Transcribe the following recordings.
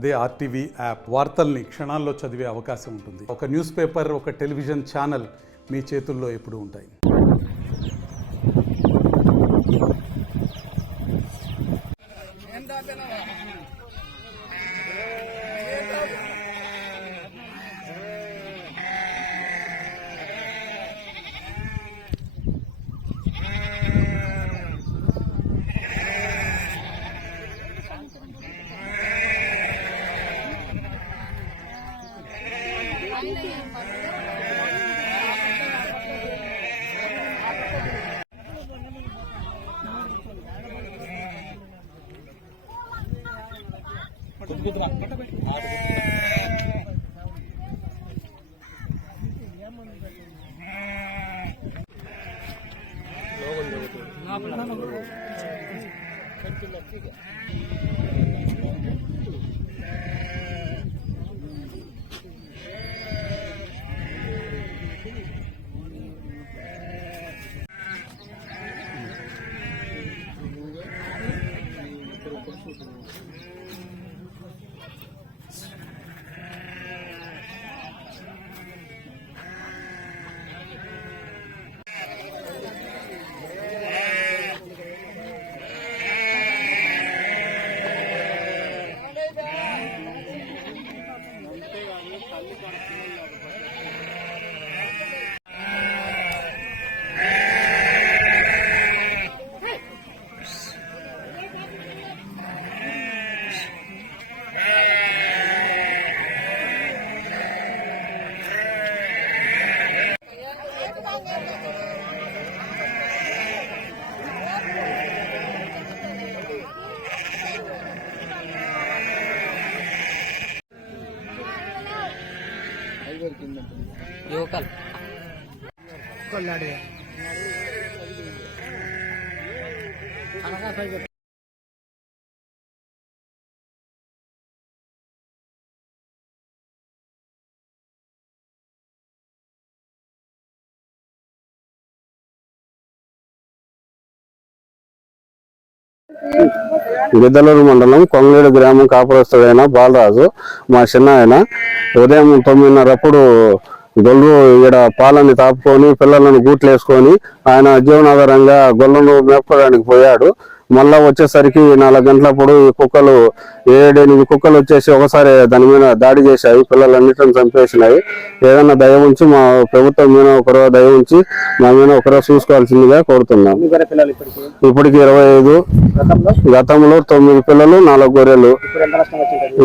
అదే RTV app వార్తల్ని క్షణాల్లో చదివే అవకాశం ఉంటుంది. ఒక న్యూస్ పేపర్, ఒక టెలివిజన్ ఛానల్ మీ చేతుల్లో ఎప్పుడూ ఉంటాయి. యువకల్ కొల్లాడే అనగా పైకి గిద్దలూరు మండలం కొంగలేడు గ్రామం కాపురస్తుడైన బాలరాజు మా చిన్న ఆయన ఉదయం 9:30 గొల్లు ఈడ పాలని తాపుకొని పిల్లలను గూట్లు వేసుకొని ఆయన జీవనాధారంగా గొల్లను మేపుకోవడానికి పోయాడు. మళ్ళా వచ్చేసరికి 4 గంటలప్పుడు ఈ కుక్కలు 7-8 కుక్కలు వచ్చేసి ఒకసారి దాని మీద దాడి చేశాయి, పిల్లలన్నిటిని చంపేసినాయి. ఏదన్నా దయ ఉంచి మా ప్రభుత్వం మీద ఒకరో దయ ఉంచి మా మీద ఒకరో చూసుకోవాల్సిందిగా కోరుతున్నాం. ఇప్పటికి 25, గతంలో 9 పిల్లలు 4 గొర్రెలు.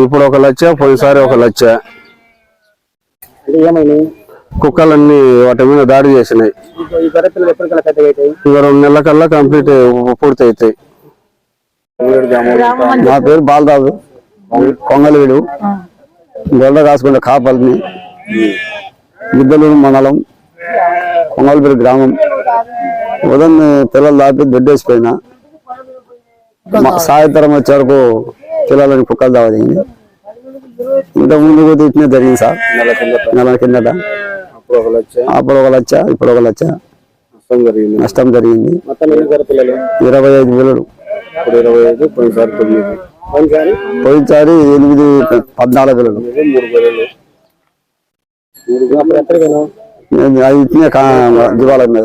ఇప్పుడు 1 లక్ష, పోయినసారి 1 లక్ష. కుక్కలన్నీ వాటి మీద దాడి చేసినాయి. 2 నెలల కల్లా కంప్లీట్ పూర్తి అవుతాయి. నా పేరు బాలరాజు, కొంగలేడు, గొల్ల కాసుకుంటే కాపల్ని, గిద్దలూరు మండలం, కొంగలపల్లి గ్రామం. ఉదయం పిల్లలు దాటి దొడ్డేసిపోయినా సాయంత్రం వచ్చే వరకు పిల్లలని కుక్కలు దావదింది. ఇంత ముందు ఇట్నే జరిగింది సార్, నెల కిందట. అప్పుడు 1 లక్ష, ఇప్పుడు 1 లక్ష నష్టం జరిగింది. 25 పిల్లలు. పోయినసారి 8, 14 పిల్లలు. ఇట్నే దివాళ మీద